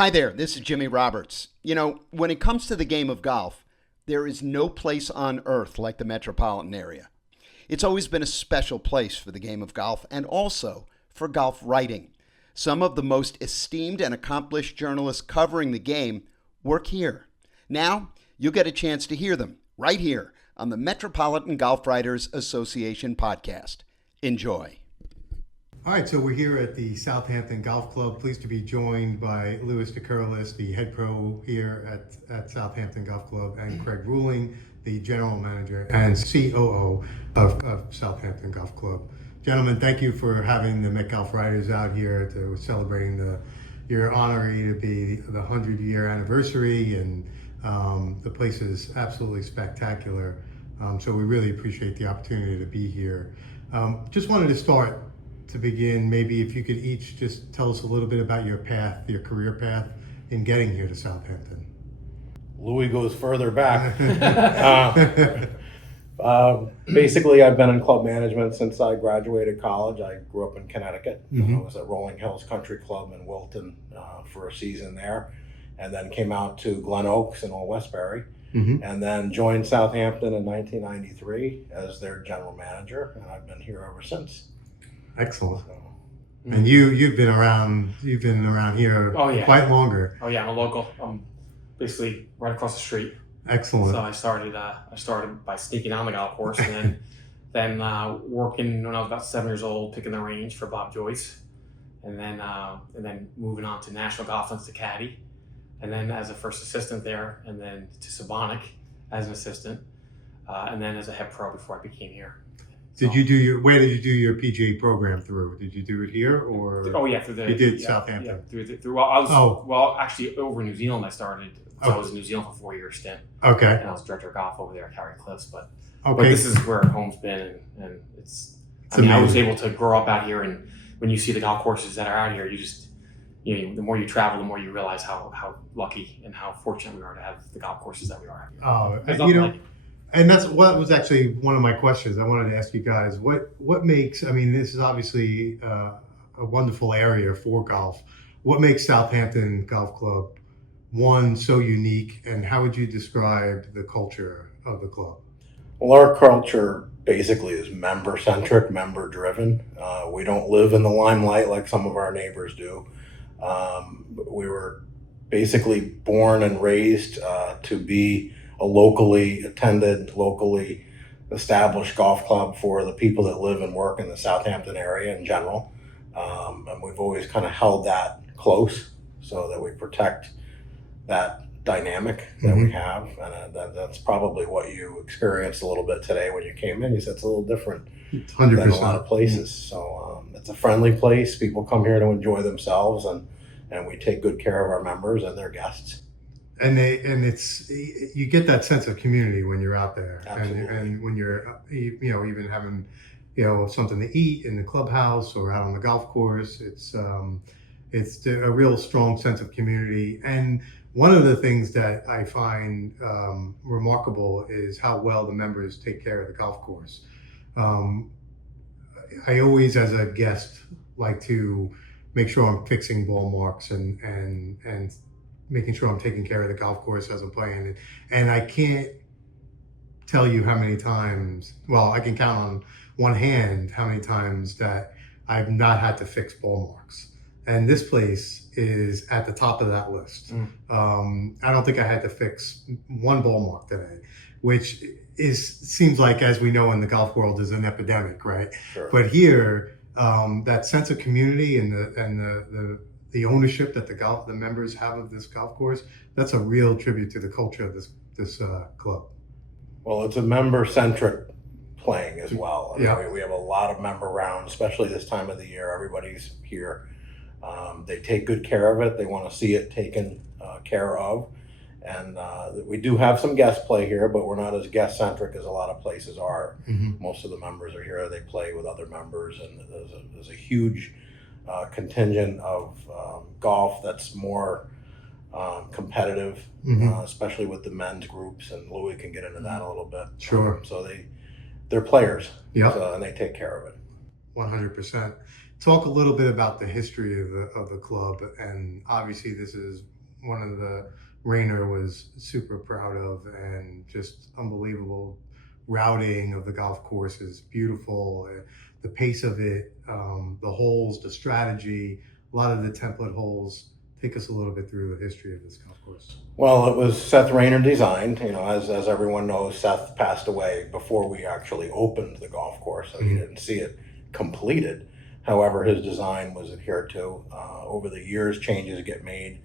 Hi there, this is Jimmy Roberts. You know, when it comes to the game of golf, there is no place on earth like the metropolitan area. It's always been a special place for the game of golf and also for golf writing. Some of the most esteemed and accomplished journalists covering the game work here. Now, you'll get a chance to hear them right here on the Metropolitan Golf Writers Association podcast. Enjoy. All right, so we're here at the Southampton Golf Club. Pleased to be joined by Louis DeCurlis, the head pro here at Southampton Golf Club, and Craig Ruling, the general manager and COO of Southampton Golf Club. Gentlemen, thank you for having the Met Golf Writers out here to celebrating your honoree to be the 100-year anniversary, and the place is absolutely spectacular. So we really appreciate the opportunity to be here. Just wanted to start to begin, maybe if you could each just tell us a little bit about your path, your career path in getting here to Southampton. Louis goes further back. Basically, I've been in club management since I graduated college. I grew up in Connecticut. Mm-hmm. I was at Rolling Hills Country Club in Wilton for a season there, and then came out to Glen Oaks in Old Westbury, and then joined Southampton in 1993 as their general manager, and I've been here ever since. Excellent. And you've been around here quite longer. Oh yeah, I'm a local. I'm basically right across the street. Excellent. So I started by sneaking on the golf course, and then working when I was about 7 years old, picking the range for Bob Joyce, and then moving on to National Golf Links to caddy, and then as a first assistant there, and then to Sabonic as an assistant, and then as a head pro before I became here. Where did you do your PGA program through? Did you do it here or? Oh yeah, you did Southampton. Actually over in New Zealand I started. So I was in New Zealand for 4 years stint. Okay. And I was director of golf over there at Carrie Cliffs, but this is where home's been, and I was able to grow up out here, and when you see the golf courses that are out here, the more you travel, the more you realize how lucky and how fortunate we are to have the golf courses that we are. And that's what was actually one of my questions. I wanted to ask you guys, what makes, this is obviously a wonderful area for golf. What makes Southampton Golf Club, one, so unique, and how would you describe the culture of the club? Well, our culture basically is member-centric, member-driven. We don't live in the limelight like some of our neighbors do. We were basically born and raised to be a locally attended, locally established golf club for the people that live and work in the Southampton area in general. And we've always kind of held that close so that we protect that dynamic that we have. And that's probably what you experienced a little bit today when you came in. You said it's a little different 100%. than a lot of places. So it's a friendly place. People come here to enjoy themselves, and we take good care of our members and their guests. And you get that sense of community when you're out there. Absolutely. And when you're even having something to eat in the clubhouse or out on the golf course, it's a real strong sense of community. And one of the things that I find remarkable is how well the members take care of the golf course. I always, as a guest, like to make sure I'm fixing ball marks and making sure I'm taking care of the golf course as I'm playing it. And I can't tell you how many times, I can count on one hand how many times that I've not had to fix ball marks. And this place is at the top of that list. I don't think I had to fix one ball mark today, which seems like, as we know in the golf world, is an epidemic, right? Sure. But here, that sense of community and the ownership that the members have of this golf course, that's a real tribute to the culture of this club. Well, it's a member-centric playing as well. Yeah. We have a lot of member rounds, especially this time of the year. Everybody's here. They take good care of it. They want to see it taken care of. And we do have some guest play here, but we're not as guest-centric as a lot of places are. Most of the members are here. They play with other members, and there's a huge contingent of golf that's more competitive, especially with the men's groups, and Louis can get into that a little bit. Sure. So they're players, yeah, and they take care of it. 100%. talk a little bit about the history of the club, and obviously this is one of the Rayner was super proud of, and just unbelievable routing of the golf course is beautiful. The pace of it, the holes, the strategy, a lot of the template holes. Take us a little bit through the history of this golf course. Well, it was Seth Rayner designed. As everyone knows, Seth passed away before we actually opened the golf course, so you didn't see it completed. However, his design was adhered to. Over the years, changes get made.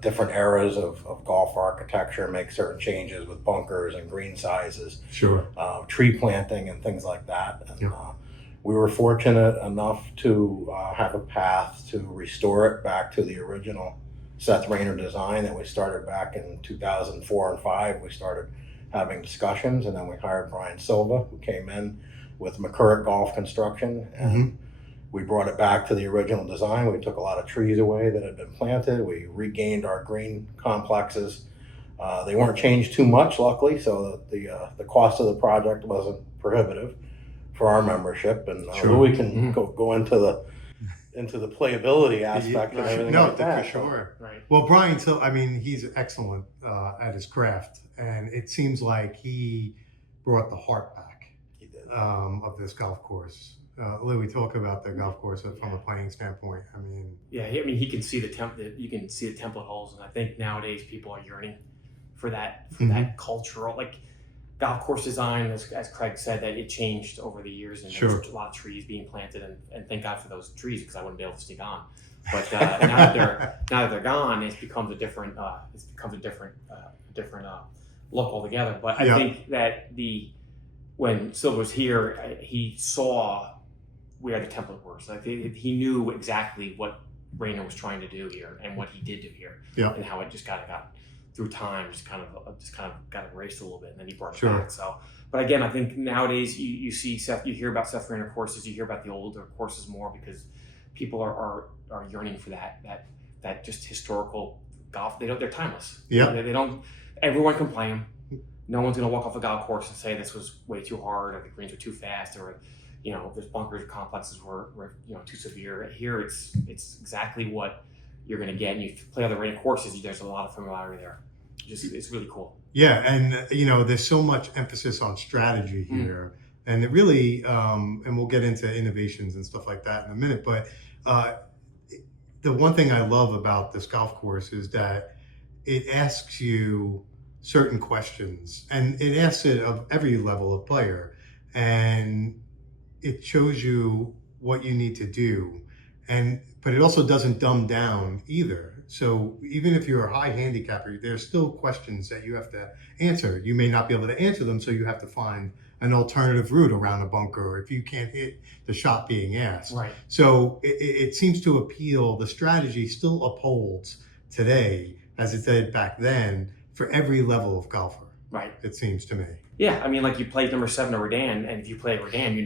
Different eras of golf architecture make certain changes with bunkers and green sizes, Sure. Tree planting and things like that. And, we were fortunate enough to have a path to restore it back to the original Seth Rayner design that we started back in 2004 and 5. We started having discussions, and then we hired Brian Silva, who came in with McCurrick Golf Construction, and we brought it back to the original design. We took a lot of trees away that had been planted. We regained our green complexes. They weren't changed too much, luckily, so that the cost of the project wasn't prohibitive for our membership. And Louis can go into the playability aspect and everything like that. For sure. Right. Well, Brian, so I mean, he's excellent at his craft, and it seems like he brought the heart back of this golf course. Louis, talk about the golf course from a playing standpoint. I mean, he can see you can see the template holes, and I think nowadays people are yearning for that cultural, like, golf course design, as Craig said, that it changed over the years, and there's a lot of trees being planted, and thank God for those trees, because I wouldn't be able to sneak on. But now that they're gone, it becomes a different look altogether. But I think that when Silver was here, he saw where the template was. Like, he knew exactly what Rayner was trying to do here and what he did do here, and how it just kind of got through time, just kind of got erased a little bit, and then he brought it back. So, but again, I think nowadays you see Seth, you hear about Seth Rayner courses, you hear about the older courses more, because people are yearning for that just historical golf. They're timeless. They don't. Everyone can play them. No one's going to walk off a golf course and say this was way too hard, or the greens were too fast, or there's bunkers or complexes were too severe. Here it's exactly what you're going to get, and you play other Rayner courses. There's a lot of familiarity there. It's really cool. Yeah, and there's so much emphasis on strategy here, and it really, and we'll get into innovations and stuff like that in a minute. But the one thing I love about this golf course is that it asks you certain questions, and it asks it of every level of player, and it shows you what you need to do, but it also doesn't dumb down either. So even if you're a high handicapper, there's still questions that you have to answer. You may not be able to answer them, so you have to find an alternative route around a bunker, or if you can't hit the shot being asked. Right. So it seems to appeal. The strategy still upholds today, as it did back then, for every level of golfer. Right. It seems to me. Yeah, I mean, like, you played number 7 at Redan, and if you play at Redan,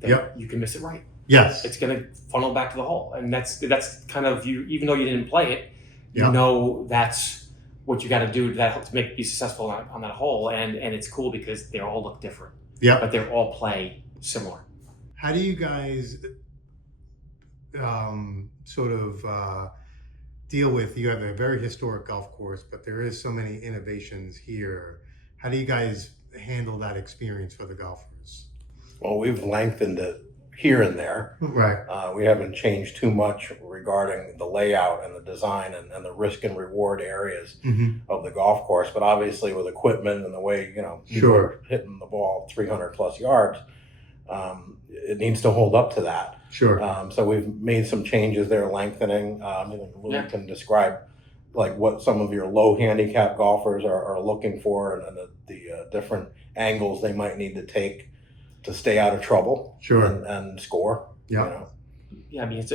that you can miss it right. Yes. It's going to funnel back to the hole, and that's kind of you. Even though you didn't play it, you know that's what you got to do to be successful on that hole, and it's cool because they all look different. Yeah. But they all play similar. How do you guys deal with? You have a very historic golf course, but there is so many innovations here. How do you guys handle that experience for the golfers? Well, we've lengthened it here and there. Right. We haven't changed too much regarding the layout and the design and the risk and reward areas of the golf course. But obviously, with equipment and the way people are hitting the ball 300 plus yards, it needs to hold up to that. Sure. So we've made some changes there, lengthening. Louis can describe like what some of your low handicap golfers are looking for, and the different angles they might need to take to stay out of trouble. Sure. And score. Yeah. Yeah, I mean, it's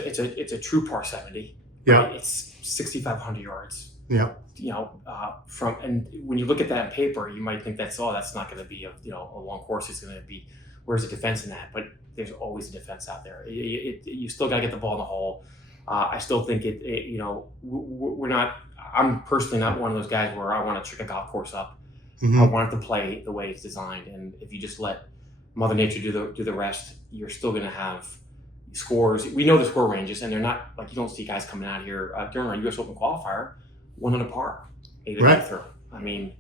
a true par 70. Yeah. Right? It's 6,500 yards. Yeah. And when you look at that on paper, you might think that's not going to be a long course. It's going to be, where's the defense in that? But there's always a defense out there. You still got to get the ball in the hole. I still think we're not. I'm personally not one of those guys where I want to trick a golf course up. I want it to play the way it's designed, and if you just let Mother Nature do the rest, you're still going to have scores. We know the score ranges, and they're not like you don't see guys coming out here during our U.S. Open qualifier 100 par, 8 Right. through. I mean,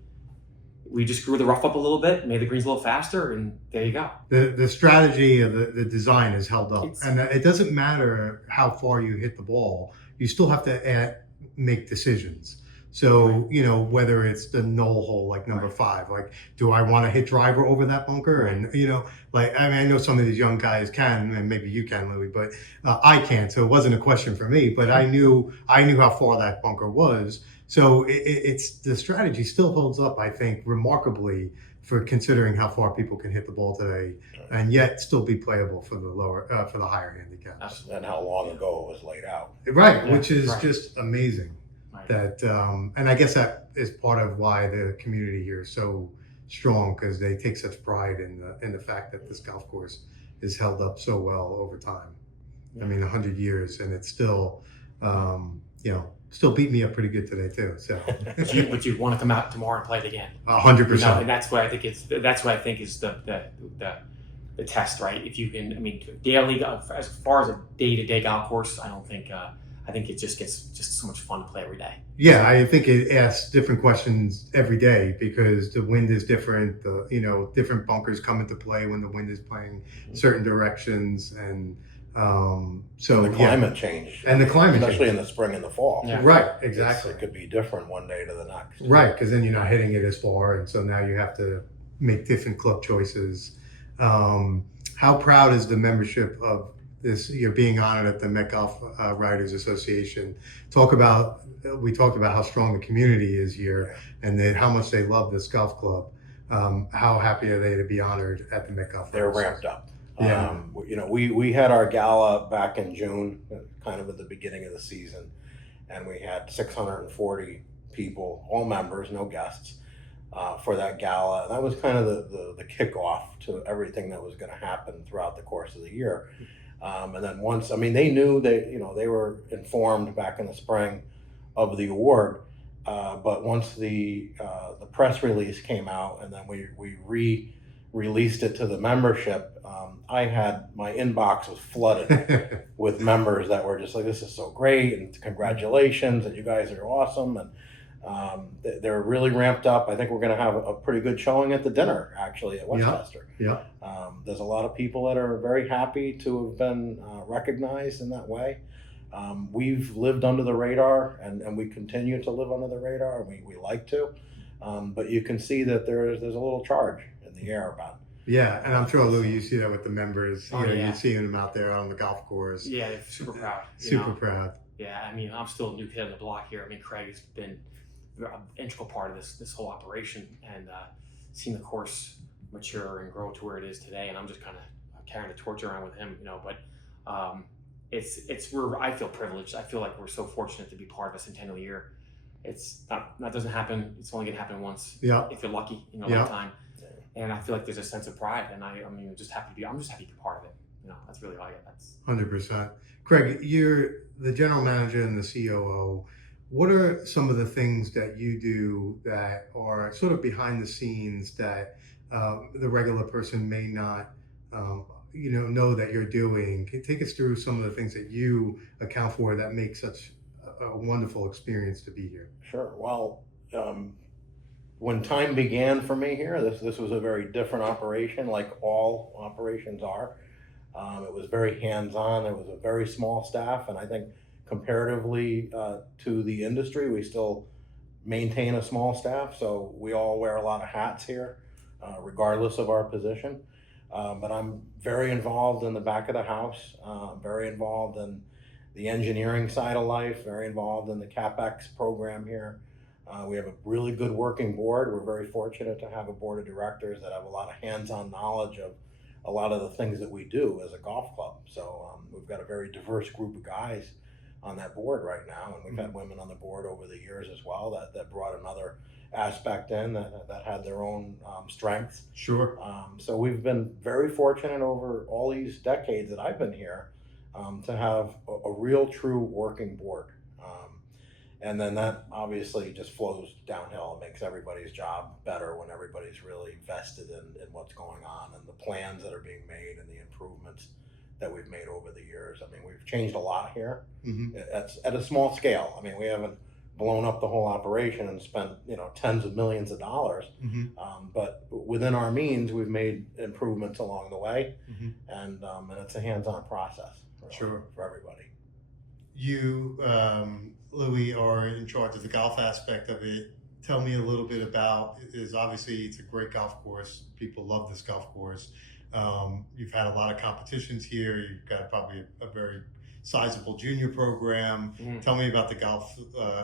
we just grew the rough up a little bit, made the greens a little faster, and there you go. The strategy of the design is held up, It's- and it doesn't matter how far you hit the ball. You still have to make decisions. So, you know, whether it's the null hole, like number Right. 5, like, do I want to hit driver over that bunker? Right. And, you know, like, I mean, I know some of these young guys can, and maybe you can, Louis, but I can't. So it wasn't a question for me, but I knew how far that bunker was. So it's the strategy still holds up, I think, remarkably for considering how far people can hit the ball today, and yet still be playable for the higher handicaps. Absolutely. And how long ago it was laid out. Right, Yeah, which is right. just amazing. Right. That and I guess that is part of why the community here is so strong, because they take such pride in the fact that this golf course is held up so well over time. Yeah. I mean, 100 years, and it's still, you know, still beat me up pretty good today too. So, But you want to come out tomorrow and play it again. 100%. And that's what I think is the test, right? If you can, I mean, daily as far as a day-to-day golf course, I think it just gets just so much fun to play every day. Yeah, I think it asks different questions every day because the wind is different. Different bunkers come into play when the wind is playing certain directions, and so The climate change. And the climate especially change. in the spring and the fall. Yeah. Right, exactly. It could be different one day to the next. Right, because then you're not hitting it as far, and so now you have to make different club choices. How proud is the membership of this? You're being honored at the Met Golf Writers Association. We talked about how strong the community is here, and then how much they love this golf club. How happy are they to be honored at the Met Golf? They're Writers? ramped up. Yeah. We had our gala back in June, kind of at the beginning of the season, and we had 640 people, all members, no guests, for that gala. And that was kind of the kickoff to everything that was going to happen throughout the course of the year. And then they knew they were informed back in the spring of the award, but once the press release came out, and then we released it to the membership, my inbox was flooded with members that were just like, "This is so great, and congratulations, and you guys are awesome," and they're really ramped up. I think we're going to have a pretty good showing at the dinner, actually, at Westchester. Yeah. There's a lot of people that are very happy to have been recognized in that way. We've lived under the radar, and we continue to live under the radar. We like to, but you can see that there's a little charge in the air about it. Yeah, and I'm sure, Louis, you see that with the members. Oh, yeah. You see them out there on the golf course. Yeah, they're super proud. Super proud. Yeah, I mean, I'm still a new kid on the block here. I mean, Craig has been an integral part of this whole operation, and seen the course mature and grow to where it is today. And I'm just kind of carrying the torch around with him, But I feel privileged. I feel like we're so fortunate to be part of a Centennial year. That doesn't happen. It's only gonna happen once. Yeah. If you're lucky, Yeah. lifetime. And I feel like there's a sense of pride, and I'm just happy to be part of it. That's really all I get. That's 100%. Craig, you're the general manager and the COO. What are some of the things that you do that are sort of behind the scenes that the regular person may not, know that you're doing? Can you take us through some of the things that you account for that make such a wonderful experience to be here? Sure. Well, when time began for me here, this was a very different operation, like all operations are. It was very hands-on. It was a very small staff, and I think comparatively to the industry, we still maintain a small staff. So we all wear a lot of hats here, regardless of our position. But I'm very involved in the back of the house, very involved in the engineering side of life, very involved in the CapEx program here. We have a really good working board. We're very fortunate to have a board of directors that have a lot of hands-on knowledge of a lot of the things that we do as a golf club. So we've got a very diverse group of guys on that board right now, and we've had women on the board over the years as well that brought another aspect in that had their own strengths. Sure. So we've been very fortunate over all these decades that I've been here to have a real true working board. And then that obviously just flows downhill and makes everybody's job better when everybody's really vested in what's going on and the plans that are being made and the improvements that we've made over the years. I mean, we've changed a lot here. Mhm. At a small scale. I mean, we haven't blown up the whole operation and spent tens of millions of dollars. Mhm. But within our means, we've made improvements along the way, Mhm. and it's a hands-on process really, Sure. for everybody. You, Louis, are in charge of the golf aspect of it. Tell me a little bit about. Is obviously it's a great golf course. People love this golf course. You've had a lot of competitions here. You've got probably a very sizable junior program. Mhm. Tell me about the golf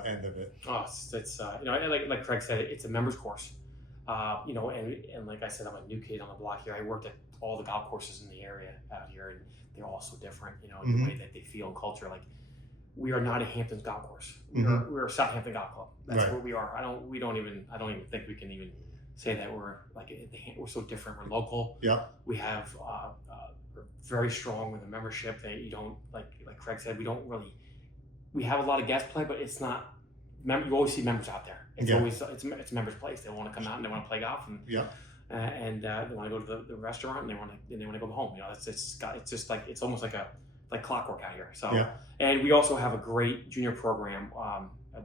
end of it. Oh, it's like Craig said, it's a members course. And like I said, I'm a new kid on the block here. I worked at all the golf courses in the area out here, and they're all so different. In Mhm. the way that they feel and culture. Like we are not a Hamptons golf course. Mhm. We're a Southampton Golf Club. That's Right. what we are. I don't even think we can even say that we're like we're so different. We're local. Yeah. We have we're very strong with the membership. That you don't like Craig said. We have a lot of guest play, but it's not. You always see members out there. It's Yeah. always it's members' place. They want to come out and they want to play golf and Yeah. they want to go to the restaurant and they want to go home. It's just like it's almost like clockwork out here. So Yeah. and we also have a great junior program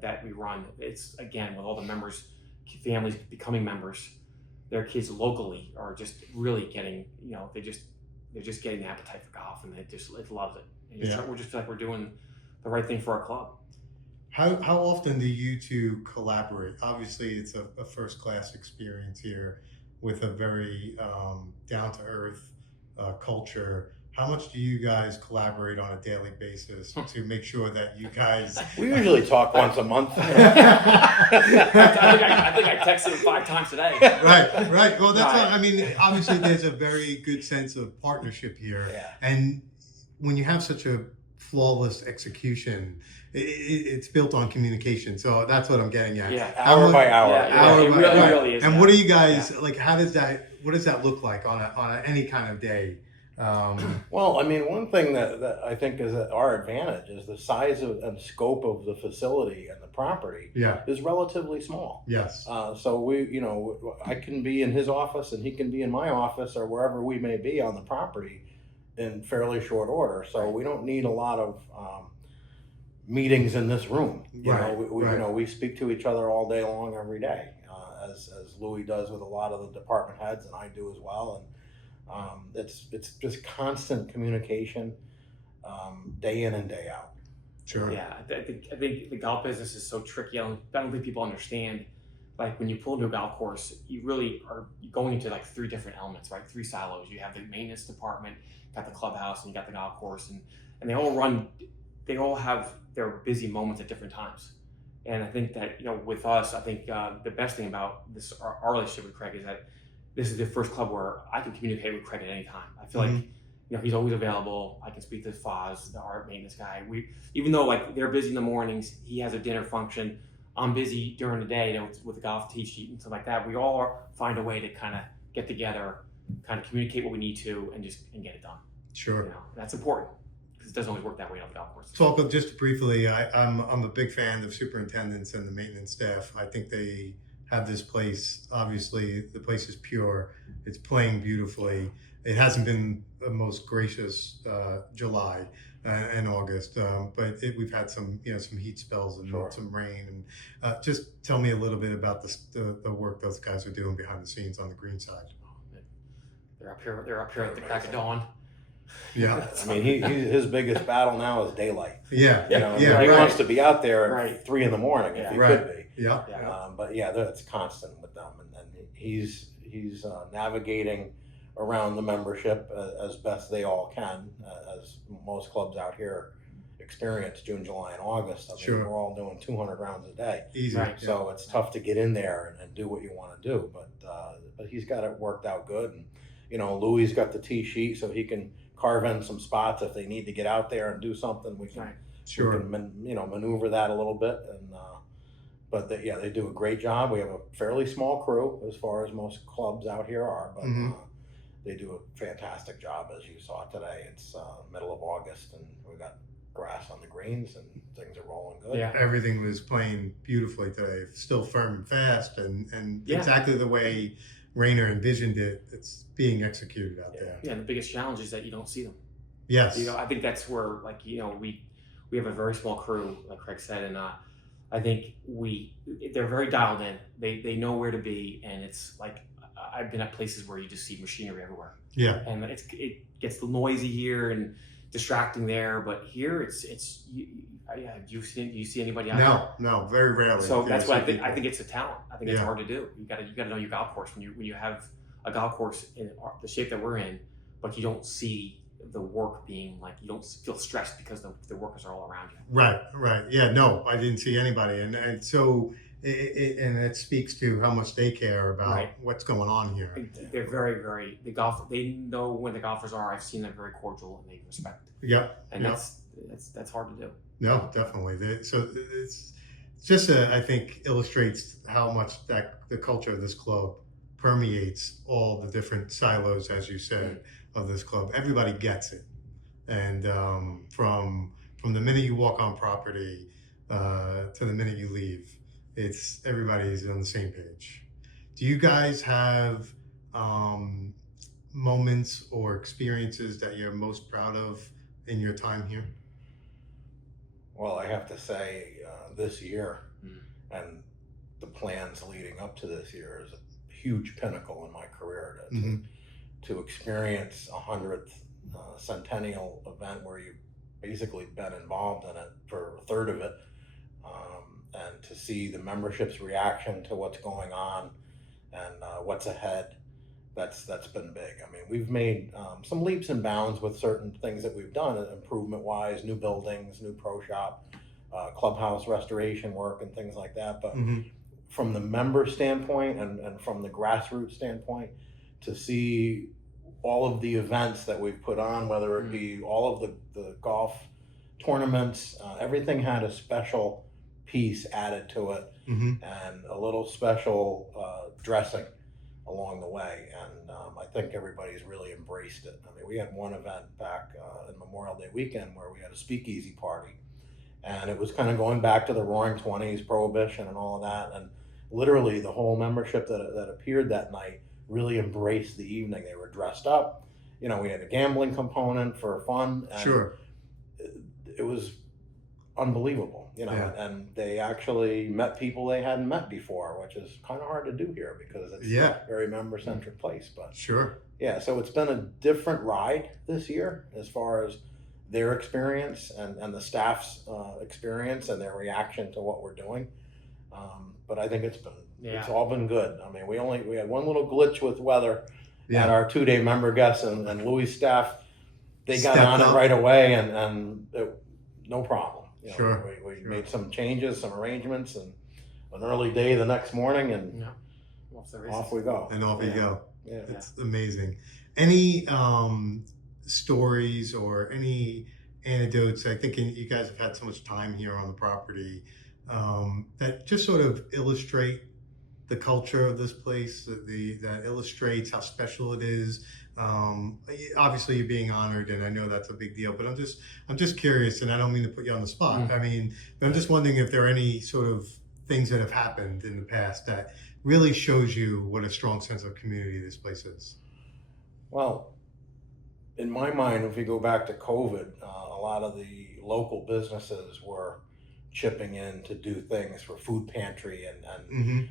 that we run. It's again with all the members, families becoming members. Their kids locally are just really getting they're just getting the appetite for golf and it loves it. And Yeah. we just feel like we're doing the right thing for our club. How often do you two collaborate? Obviously, it's a first class experience here with a very down to earth culture. How much do you guys collaborate on a daily basis to make sure that you guys? We usually talk once a month. I think I texted him 5 times today. Right. Well, that's Right. all. I mean, obviously, there's a very good sense of partnership here, Yeah. and when you have such a flawless execution, it's built on communication. So that's what I'm getting at. Yeah. Hour by hour. Yeah, it really is. And yeah. what do you guys like? How does that? What does that look like on any kind of day? Well, I mean, one thing that I think is at our advantage is the size and scope of the facility and the property Yeah. is relatively small. Yes. So I can be in his office and he can be in my office or wherever we may be on the property in fairly short order. So we don't need a lot of meetings in this room. Right, We speak to each other all day long, every day, as Louis does with a lot of the department heads, and I do as well. And it's just constant communication, day in and day out. Sure. Yeah, I think the golf business is so tricky. I don't think people understand. Like when you pull into a golf course, you really are going into like 3 different elements, right? 3 silos. You have the maintenance department, got the clubhouse, and you got the golf course, and they all run. They all have their busy moments at different times. And I think that with us, I think the best thing about this our relationship with Craig is that this is the first club where I can communicate with Craig at any time. I feel like he's always available. I can speak to Foz, the art maintenance guy. Even though like they're busy in the mornings, he has a dinner function. I'm busy during the day, with the golf tee sheet and stuff like that. We all find a way to kind of get together, kind of communicate what we need to, and get it done. Sure. That's important because it doesn't always work that way on the golf course. Talk just briefly. I'm a big fan of superintendents and the maintenance staff. I think they have this place. Obviously, the place is pure. It's playing beautifully. It hasn't been the most gracious July and August, but we've had some heat spells and Sure. some rain. And just tell me a little bit about the work those guys are doing behind the scenes on the green side. They're up here at the crack of dawn. Yeah. I mean, his biggest battle now is daylight. Yeah. He wants to be out there at Right. 3 a.m. if he Right. could be. Yeah. But yeah, that's constant with them, and he's navigating around the membership as best they all can, as most clubs out here experience June, July, and August. I mean, Sure. we're all doing 200 rounds a day, Easy. Right. Yeah. so it's tough to get in there and do what you want to do. But he's got it worked out good, and Louis got the tee sheet, so he can carve in some spots if they need to get out there and do something. We can. Right. Sure. We can maneuver that a little bit, but they do a great job. We have a fairly small crew as far as most clubs out here are, but Mhm. they do a fantastic job, as you saw today. It's middle of August, and we got grass on the greens, and things are rolling good. Yeah. Everything was playing beautifully today. Still firm and fast, and Yeah. exactly the way Rayner envisioned it. It's being executed out Yeah. there. Yeah, and the biggest challenge is that you don't see them. Yes. I think that's where, like, we have a very small crew, like Craig said, and I think they're very dialed in. They know where to be, and it's like I've been at places where you just see machinery everywhere. Yeah. And it gets noisy here and distracting there, but here do you see anybody out there? No, very rarely. So that's why I think it's a talent. I think it's hard to do. You got to know your golf course when you have a golf course in the shape that we're in, but you don't see the work being like, you don't feel stressed because the workers are all around you. Right. Yeah, no, I didn't see anybody, and so it speaks to how much they care about what's going on here. They're very they know when the golfers are. I've seen them very cordial and they respect. Yep. And that's hard to do. No, definitely. So it's just I think illustrates how much that the culture of this club permeates all the different silos, as you said, of this club. Everybody gets it, and from the minute you walk on property to the minute you leave, everybody's on the same page. Do you guys have moments or experiences that you're most proud of in your time here? Well, I have to say, this year and the plans leading up to this year is a huge pinnacle in my career to experience 100th Centennial event where you've basically been involved in it for a third of it, and to see the membership's reaction to what's going on and what's ahead. That's been big. I mean, we've made some leaps and bounds with certain things that we've done improvement-wise, new buildings, new pro shop, clubhouse restoration work and things like that. But from the member standpoint and from the grassroots standpoint, to see all of the events that we've put on, whether it be all of the golf tournaments, everything had a special piece added to it and a little special dressing along the way, and I think everybody's really embraced it. I mean, we had one event back in Memorial Day weekend where we had a speakeasy party, and it was kind of going back to the Roaring '20s, Prohibition, and all of that. And literally, the whole membership that appeared that night really embraced the evening. They were dressed up. We had a gambling component for fun. And it was unbelievable, and they actually met people they hadn't met before, which is kind of hard to do here because it's a very member-centric place. But so it's been a different ride this year as far as their experience and the staff's experience and their reaction to what we're doing. But I think it's all been good. I mean, we had one little glitch with weather at our 2-day member guests, and Louis' staff, they got on it right away, and no problem. We made some changes, some arrangements, and an early day the next morning, and off we go. And off you go. Yeah. It's amazing. Any stories or any anecdotes? I think you guys have had so much time here on the property that just sort of illustrate the culture of this place, that illustrates how special it is. Obviously you're being honored, and I know that's a big deal, but I'm just curious, and I don't mean to put you on the spot. I mean, I'm just wondering if there are any sort of things that have happened in the past that really shows you what a strong sense of community this place is. Well, in my mind, if we go back to COVID, a lot of the local businesses were chipping in to do things for food pantry and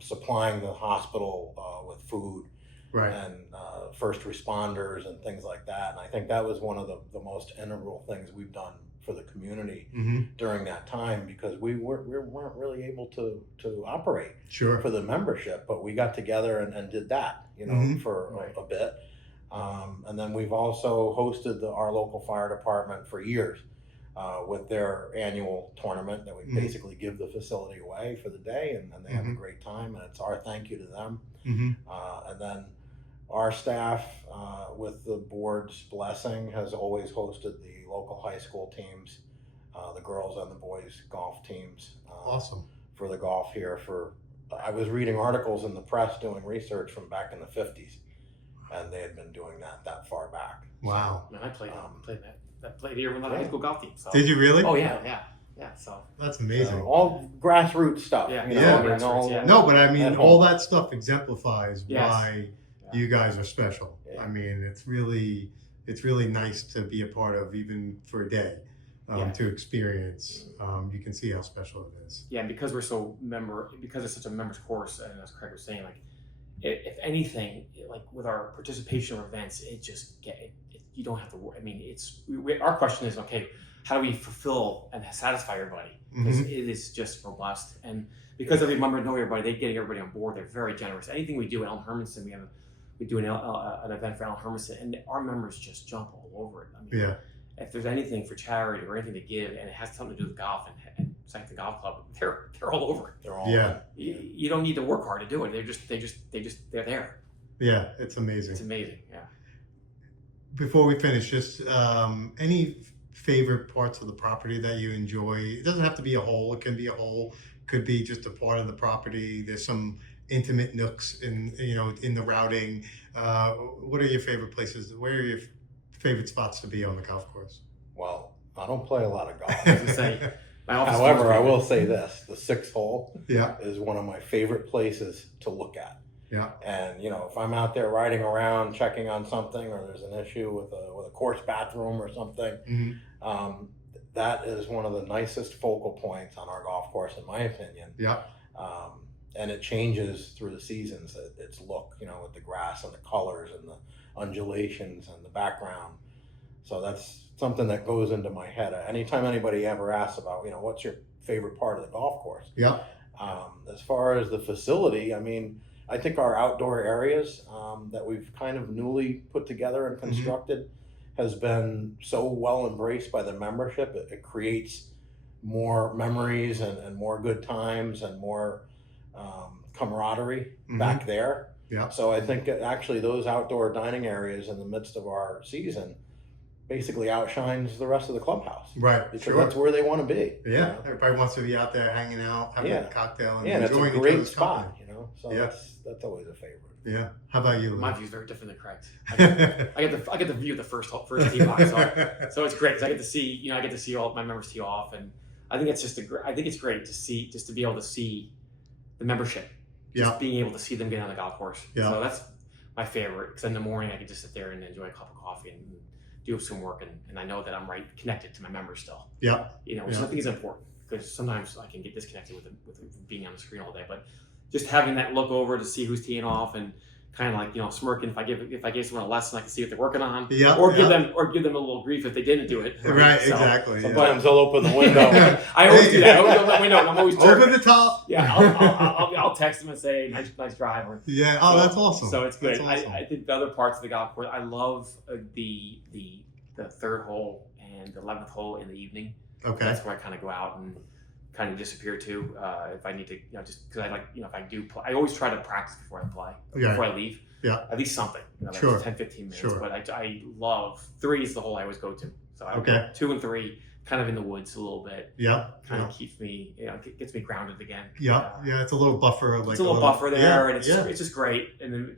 supplying the hospital with food. And first responders and things like that. And I think that was one of the most integral things we've done for the community during that time, because we weren't really able to operate for the membership, but we got together and did that, for a bit. And then we've also hosted our local fire department for years with their annual tournament that we basically give the facility away for the day, and they have a great time, and it's our thank you to them. And then our staff, with the board's blessing, has always hosted the local high school teams, the girls and the boys golf teams. Awesome. For the golf here. I was reading articles in the press doing research from back in the 50s, and they had been doing that far back. Wow. Man, I played here with the high school golf team. So. Did you really? Oh yeah. So that's amazing. All grassroots stuff. No, but I mean, all that stuff exemplifies why you guys are special. I mean, it's really nice to be a part of, even for a day, to experience. You can see how special it is. Yeah, and because because it's such a members course, and as Craig was saying, like if anything, like with our participation or events, you don't have to worry. I mean, our question is, okay, how do we fulfill and satisfy everybody? Because it is just robust, and because every member know everybody, they get everybody on board. They're very generous. Anything we do at Elm Hermanson, we do an event for Elm Hermanson, and our members just jump all over it. I mean, if there's anything for charity or anything to give, and it has something to do with golf and Southampton Golf Club, they're all over it. They're all you don't need to work hard to do it. They're there. Yeah, it's amazing. It's amazing. Yeah. Before we finish, just any favorite parts of the property that you enjoy? It doesn't have to be a hole. It can be a hole. Could be just a part of the property. There's some intimate nooks in the routing. What are your favorite places? Where are your favorite spots to be on the golf course? Well, I don't play a lot of golf. I was gonna say, However, I will say this: the 6th hole Yeah. is one of my favorite places to look at. Yeah. And if I'm out there riding around checking on something, or there's an issue with a course bathroom or something, that is one of the nicest focal points on our golf course, in my opinion. Yeah. And it changes through the seasons. Its look, with the grass and the colors and the undulations and the background. So that's something that goes into my head. Anytime anybody ever asks about, what's your favorite part of the golf course? Yeah. As far as the facility, I mean, I think our outdoor areas that we've kind of newly put together and constructed has been so well embraced by the membership. It creates more memories and more good times and more camaraderie back there. Yeah. So I think actually those outdoor dining areas in the midst of our season basically outshines the rest of the clubhouse. Right. Because that's where they want to be. Yeah. Everybody wants to be out there hanging out, having a cocktail, and enjoying it's a great each other's spot, company. So that's always a favorite. Yeah. How about you, Lou? My view is very different than Craig's. I get the view of the first tee box, so it's great because I get to see all my members tee off, and I think it's great to be able to see the membership. Just being able to see them get on the golf course. Yeah. So that's my favorite, because in the morning I can just sit there and enjoy a cup of coffee and do some work, and I know that I'm connected to my members still. Yeah. Which I think is important, because sometimes I can get disconnected with being on the screen all day. But just having that look over to see who's teeing off and kind of like smirking if I gave someone a lesson, I can see what they're working on. Yeah. Or give them a little grief if they didn't do it. Right. Exactly. Sometimes they'll open the window. I always do that. I always open the window, and I'm always open the top. Yeah, I'll text them and say nice drive. Yeah. Oh, that's awesome. So it's good. Awesome. I think the other parts of the golf course, I love the 3rd hole and the 11th hole in the evening. Okay. That's where I kind of go out and kind of disappear to if I need to, just because I like, if I do play, I always try to practice before I play, before I leave. Yeah. At least something. Sure. 10, 15 minutes. Sure. But I love 3 is the hole I always go to. So I go 2 and 3, kind of in the woods a little bit. Yeah. Kind of keeps me, gets me grounded again. Yeah. It's a little buffer. It's a little buffer there, and it's just great. And then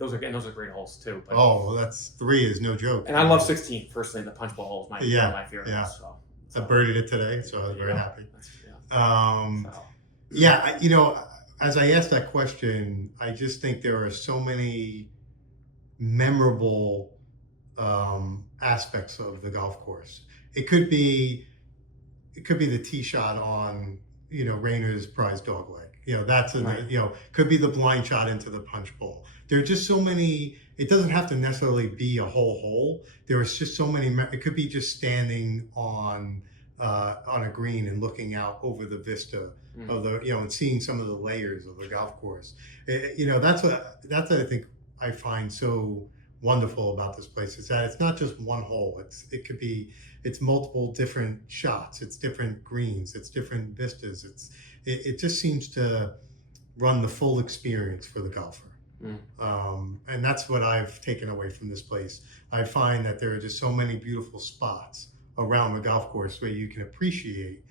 those are great holes too. But, that's 3 is no joke. And I love 16 personally. The punch ball hole is my favorite. Yeah. So I birdied it today, so I was very happy. As I asked that question, I just think there are so many memorable aspects of the golf course. It could be the tee shot on Rayner's prize dog leg. That's could be the blind shot into the punch bowl. There are just so many. It doesn't have to necessarily be a whole hole. There is just so many. It could be just standing on a green and looking out over the vista of the and seeing some of the layers of the golf course. That's what I think I find so wonderful about this place, is that it's not just one hole. It's multiple different shots. It's different greens. It's different vistas. It just seems to run the full experience for the golfer. And that's what I've taken away from this place. I find that there are just so many beautiful spots around the golf course where you can appreciate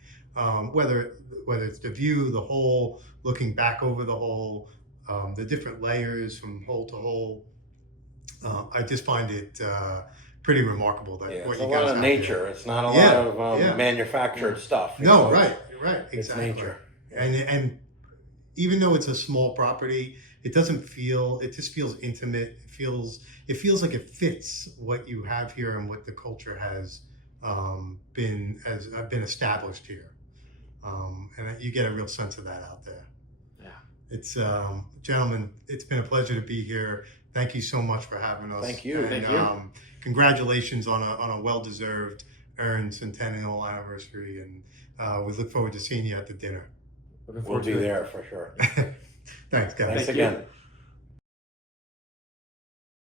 whether it's the view, the hole, looking back over the hole, the different layers from hole to hole. I just find it pretty remarkable that what it's you a guys lot of have nature. here. It's not a lot of manufactured stuff. Right, exactly. It's nature. And even though it's a small property, it doesn't feel, it just feels intimate. It feels like it fits what you have here and what the culture has been established here. And you get a real sense of that out there. Yeah. It's gentlemen, it's been a pleasure to be here. Thank you so much for having us. Thank you. And, Thank you. Congratulations on a well-deserved earned Centennial anniversary, and we look forward to seeing you at the dinner. Looking We'll forward be to it. there for sure. Thanks, guys. Thanks Thank you. again.